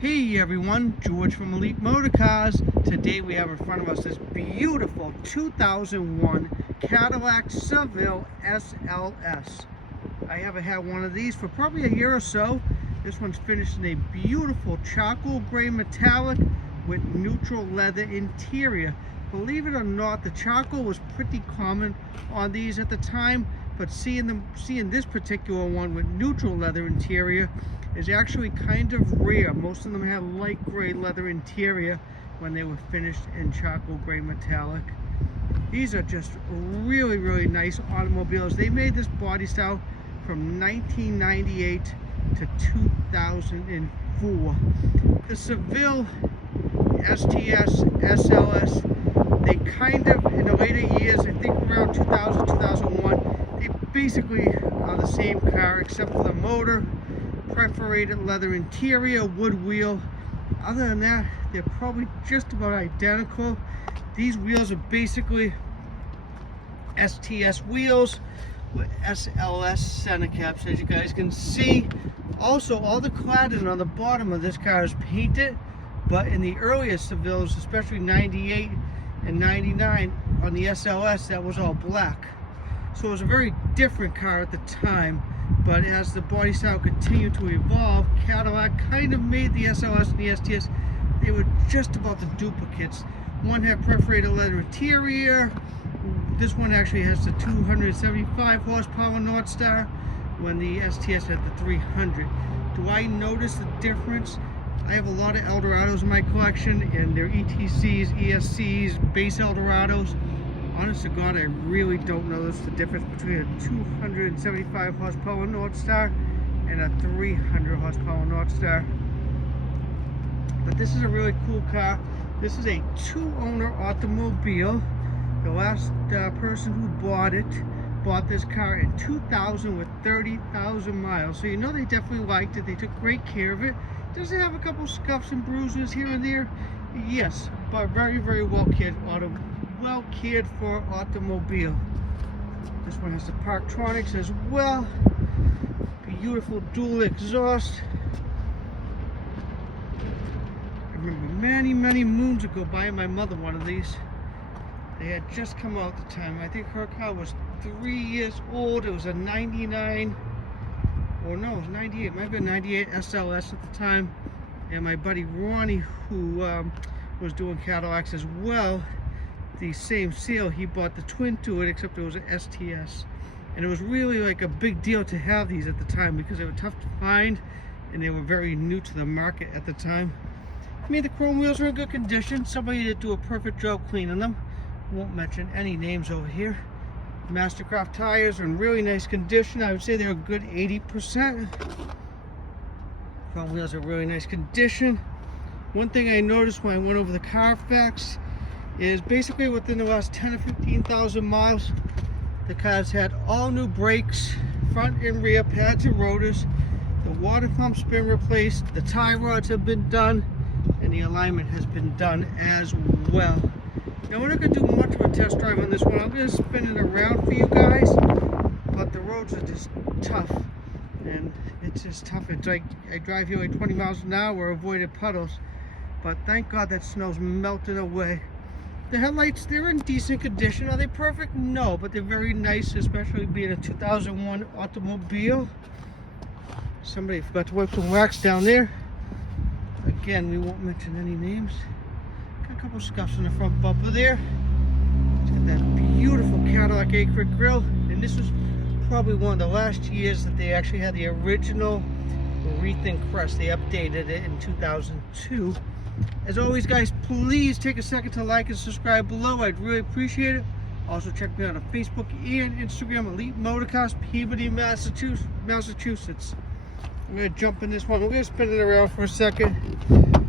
Hey everyone, George from Elite Motorcars. Today we have in front of us this beautiful 2001 Cadillac Seville SLS. I haven't had one of these for probably a year or so. This one's finished in a beautiful charcoal gray metallic with neutral leather interior. Believe it or not, the charcoal was pretty common on these at the time, but seeing this particular one with neutral leather interior is actually kind of rare. Most of them had light gray leather interior when they were finished in charcoal gray metallic. These are just really nice automobiles. They made this body style from 1998 to 2004. The Seville STS, SLS, they kind of, in the later years, I think around 2000, 2001, they basically are the same car except for the motor, perforated leather interior, wood wheel. Other than that, they're probably just about identical. These wheels are basically STS wheels with SLS center caps, as you guys can see. Also, all the cladding on the bottom of this car is painted, but in the earlier Sevilles, especially 98 and 99 on the SLS, that was all black. So it was a very different car at the time, but as the body style continued to evolve, Cadillac kind of made the SLS and the STS, they were just about the duplicates. One had perforated leather interior. This one actually has the 275 horsepower North Star, when the STS had the 300. Do I notice the difference? I have a lot of Eldorados in my collection, and they're ETCs, ESCs, base Eldorados. Honest to God, I really don't notice the difference between a 275 horsepower North Star and a 300 horsepower North Star. But this is a really cool car. This is a two-owner automobile. The last person who bought this car in 2000 with 30,000 miles. So you know they definitely liked it. They took great care of it. Does it have a couple scuffs and bruises here and there? Yes, but very well cared for automobile. This one has the Parktronics as well. Beautiful dual exhaust. I remember many moons ago buying my mother one of these. They had just come out at the time. I think her car was 3 years old. It was a 99, or no, it was 98. It might have been 98 SLS at the time. And my buddy Ronnie, who was doing Cadillacs as well, the same sale, he bought the twin to it, except it was an STS. And it was really like a big deal to have these at the time because they were tough to find and they were very new to the market at the time. I mean, the chrome wheels are in good condition. Somebody did do a perfect job cleaning them. Won't mention any names over here. Mastercraft tires are in really nice condition. I would say they're a good 80%. Front wheels are really nice condition. One thing I noticed when I went over the Carfax is basically within the last 10 or 15,000 miles, the car's had all new brakes, front and rear pads and rotors. The water pump's been replaced, the tie rods have been done, and the alignment has been done as well. Now we're not going to do much of a test drive on this one. I'm going to spin it around for you guys, but the roads are just tough, and it's just tough. It's like I drive here like 20 miles an hour, avoided puddles, but thank God that snow's melting away. The headlights, they're in decent condition. Are they perfect? No, but they're very nice, especially being a 2001 automobile. Somebody forgot to wipe some wax down there. Again, we won't mention any names. Got a couple scuffs on the front bumper there. It's got that beautiful Cadillac acrylic grille, and this was probably one of the last years that they actually had the original wreath and crest. They updated it in 2002. As always, guys, please take a second to like and subscribe below. I'd really appreciate it. Also, check me out on Facebook and Instagram, Elite Motorcars, Peabody, Massachusetts. I'm going to jump in this one. We're going to spin it around for a second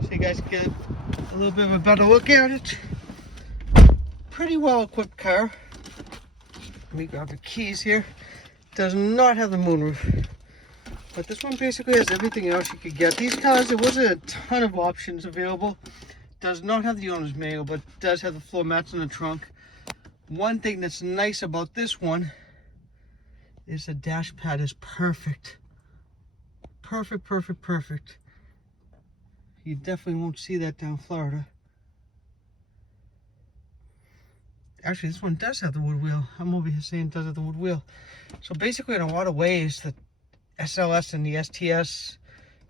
so you guys can get a little bit of a better look at it. Pretty well equipped car. Let me grab the keys here. Does not have the moonroof, but this one basically has everything else you could get. These cars, there wasn't a ton of options available. Does not have the owner's manual, but does have the floor mats in the trunk. One thing that's nice about this one is the dash pad is perfect. Perfect. You definitely won't see that down Florida. Actually, this one does have the wood wheel. I'm over here saying it does have the wood wheel. So basically, in a lot of ways, the SLS and the STS,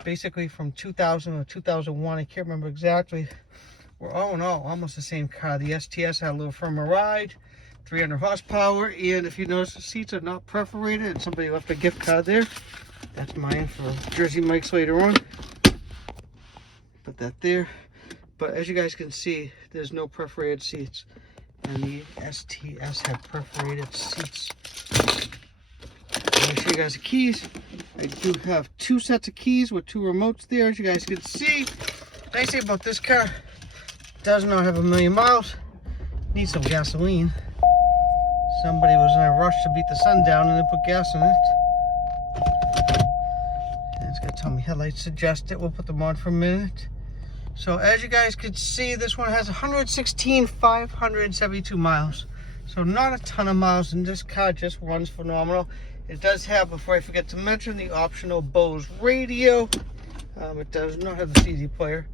basically from 2000 or 2001, I can't remember exactly, were all in all almost the same car. The STS had a little firmer ride, 300 horsepower, and if you notice, the seats are not perforated, and somebody left a gift card there. That's mine for Jersey Mike's later on. Put that there. But as you guys can see, there's no perforated seats. And the STS had perforated seats. Let me show you guys the keys. I do have 2 sets of keys with 2 remotes there, as you guys can see. Nice thing about this car, does not have 1,000,000 miles. Needs some gasoline. Somebody was in a rush to beat the sun down and then put gas in it. And it's gonna tell me headlights suggest it. We'll put them on for a minute. So as you guys can see, this one has 116,572 miles. So not a ton of miles, and this car just runs phenomenal. It does have, before I forget to mention, the optional Bose radio. It does not have the CD player.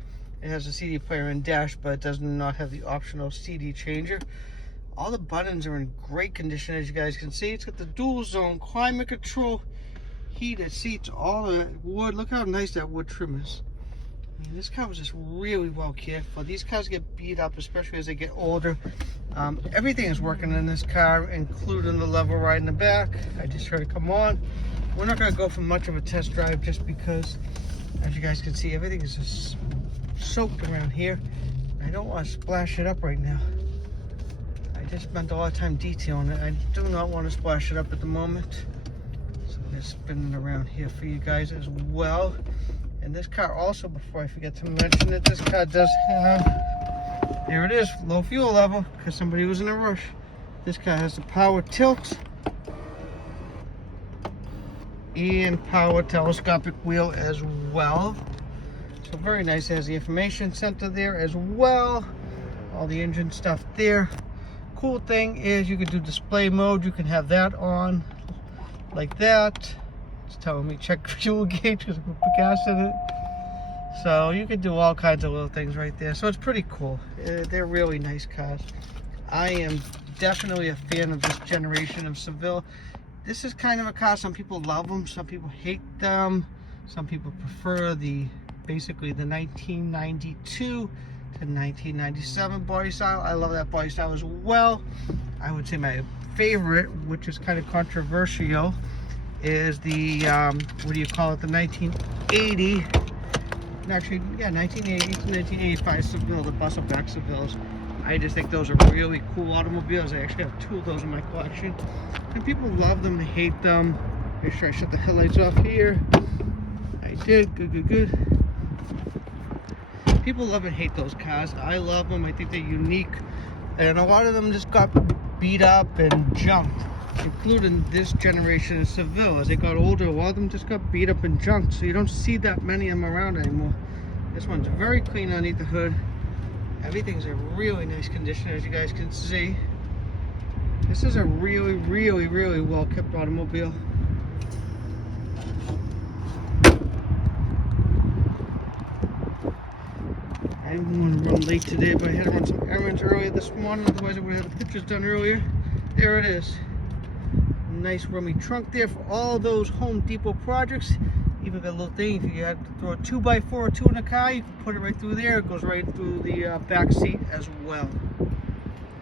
It has a CD player in dash, but it does not have the optional CD changer. All the buttons are in great condition, as you guys can see. It's got the dual zone climate control, heated seats, all of that wood. Look how nice that wood trim is. I mean, this car was just really well cared for. These cars get beat up, especially as they get older. Everything is working in this car, including the level ride in the back. I just heard it come on. We're not going to go for much of a test drive just because, as you guys can see, everything is just soaked around here. I don't want to splash it up right now. I just spent a lot of time detailing it. I do not want to splash it up at the moment. So I'm just spinning around here for you guys as well. And this car also, before I forget to mention it, this car does have, there it is, low fuel level, because somebody was in a rush. This car has the power tilt and power telescopic wheel as well. So very nice. It has the information center there as well. All the engine stuff there. Cool thing is you can do display mode. You can have that on like that. It's telling me check fuel gauge because I put gas in it. So you can do all kinds of little things right there. So it's pretty cool. They're really nice cars. I am definitely a fan of this generation of Seville. This is kind of a car, some people love them, some people hate them. Some people prefer basically the 1992 to 1997 body style. I love that body style as well. I would say my favorite, which is kind of controversial, is the what do you call it, the 1980, actually, yeah, 1980 to 1985 Seville, the bustle back Sevilles. I just think those are really cool automobiles. I actually have 2 of those in my collection, and people love them, they hate them. Make sure I shut the headlights off here. I did. Good. People love and hate those cars. I love them. I think they're unique, and a lot of them just got beat up and junked, including this generation of Seville. As they got older, a lot of them just got beat up and junked, so you don't see that many of them around anymore. This one's very clean underneath the hood. Everything's in really nice condition, as you guys can see. This is a really well kept automobile. I didn't want to run late today, but I had to run some errands earlier this morning, otherwise I would have had the pictures done earlier. There it is. Nice roomy trunk there for all those Home Depot projects. Even got a little thing, if you had to throw a 2x4 or 2 in the car, you can put it right through there. It goes right through the back seat as well.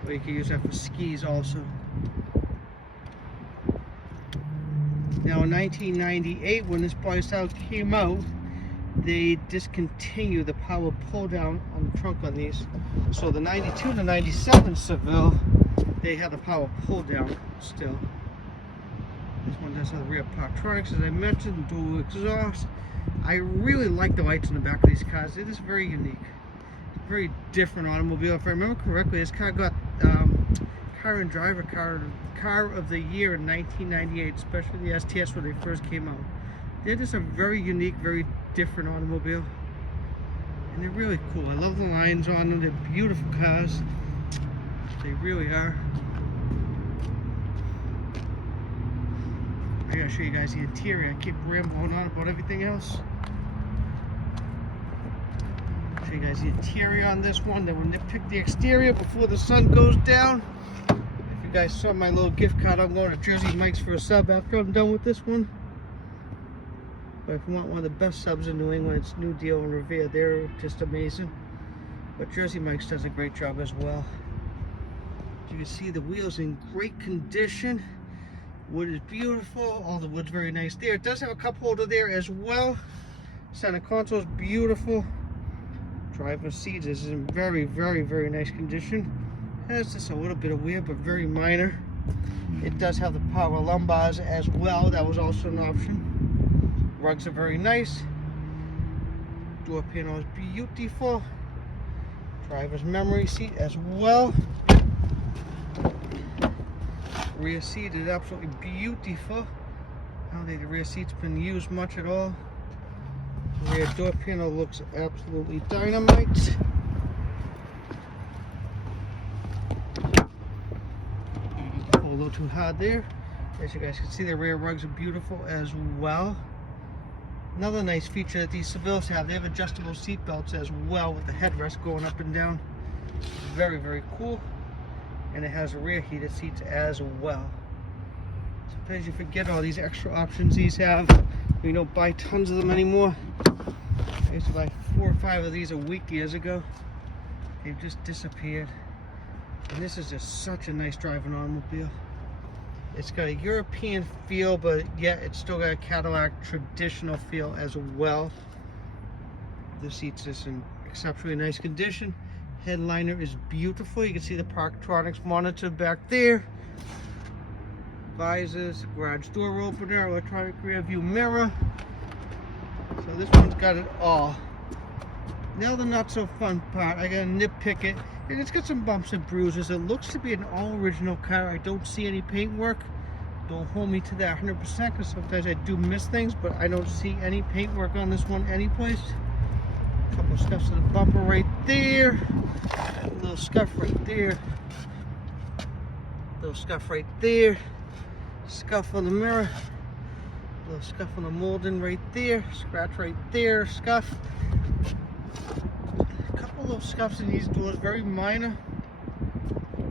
Or you can use that for skis also. Now in 1998, when this body style came out, they discontinued the power pull down on the trunk on these. So the 92 to 97 Seville, they had the power pull down still. This one does have the rear Parktronics, as I mentioned, dual exhaust. I really like the lights in the back of these cars. It is very unique. Very different automobile. If I remember correctly, this car got Car and Driver Car of the Year in 1998, especially the STS when they first came out. They're just a very unique, very different automobile. And they're really cool. I love the lines on them. They're beautiful cars. They really are. I gotta show you guys the interior. I keep rambling on about everything else. show you guys the interior on this one. Then we'll nitpick the exterior before the sun goes down. If you guys saw my little gift card, I'm going to Jersey Mike's for a sub after I'm done with this one. But if you want one of the best subs in New England, it's New Deal and Revere. They're just amazing. But Jersey Mike's does a great job as well. You can see the wheels in great condition. Wood is beautiful. All the wood's very nice there. It does have a cup holder there as well. Center console is beautiful. Driver seat is in very, very, very nice condition. Has just a little bit of wear, but very minor. It does have the power lumbars as well. That was also an option. Rugs are very nice. Door panel is beautiful. Driver's memory seat as well. Rear seat is absolutely beautiful. I don't think the rear seat's been used much at all. The rear door panel looks absolutely dynamite. Pull a little too hard there. As you guys can see, the rear rugs are beautiful as well. Another nice feature that these Sevilles have, they have adjustable seat belts as well with the headrest going up and down. Very, very cool. And it has rear heated seats as well. Sometimes you forget all these extra options these have. We don't buy tons of them anymore. I used to buy 4 or 5 of these a week years ago. They've just disappeared. And this is just such a nice driving automobile. It's got a European feel, but yet it's still got a Cadillac traditional feel as well. The seats is in exceptionally nice condition. Headliner is beautiful. You can see the Parktronics monitor back there. Visors, garage door opener, electronic rear view mirror. So this one's got it all. Now the not so fun part, I gotta nitpick it. And it's got some bumps and bruises. It looks to be an all original car. I don't see any paint work. Don't hold me to that 100% because sometimes I do miss things, but I don't see any paint work on this one anyplace. A couple scuffs of the bumper right there. A little scuff right there. Little scuff right there. Scuff on the mirror. Little scuff on the molding right there. Scratch right there. Scuff. A couple little scuffs in these doors, very minor.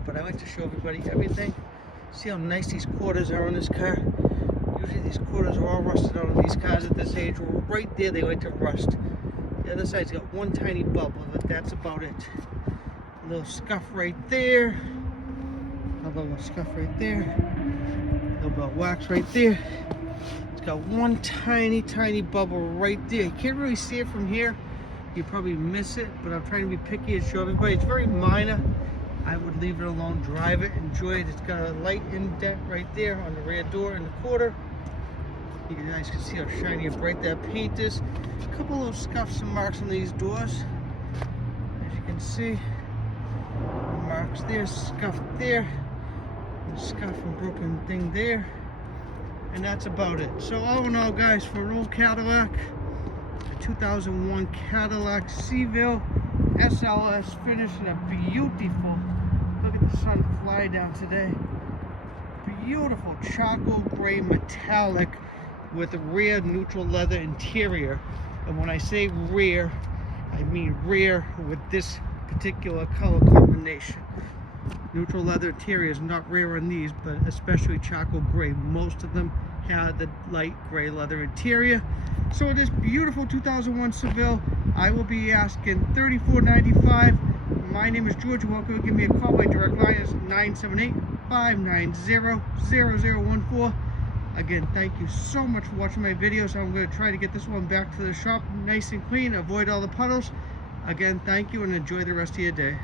But I like to show everybody everything. See how nice these quarters are on this car. Usually these quarters are all rusted out on these cars at this age. Right there they like to rust. The other side's got one tiny bubble, but that's about it. A little scuff right there. Another little scuff right there. A little bit of wax right there. It's got one tiny, tiny bubble right there. You can't really see it from here. You probably miss it, but I'm trying to be picky and show everybody. It's very minor. I would leave it alone, drive it, enjoy it. It's got a light indent right there on the rear door in the quarter. You guys can see how shiny and bright that paint is. A couple little scuffs and marks on these doors. As you can see, marks there, scuff there, scuff and broken thing there. And that's about it. So all in all, guys, for an old Cadillac, a 2001 Cadillac Seville SLS finish in a beautiful, look at the sun fly down today, beautiful charcoal gray metallic with a rear neutral leather interior. And when I say rear, I mean rear with this particular color combination. Neutral leather interior is not rare on these, but especially charcoal gray. Most of them have the light gray leather interior. So this beautiful 2001 Seville, I will be asking $34.95. My name is George. Welcome. Give me a call. My direct line is 978-590-0014. Again, thank you so much for watching my videos. I'm going to try to get this one back to the shop nice and clean, avoid all the puddles. Again, thank you and enjoy the rest of your day.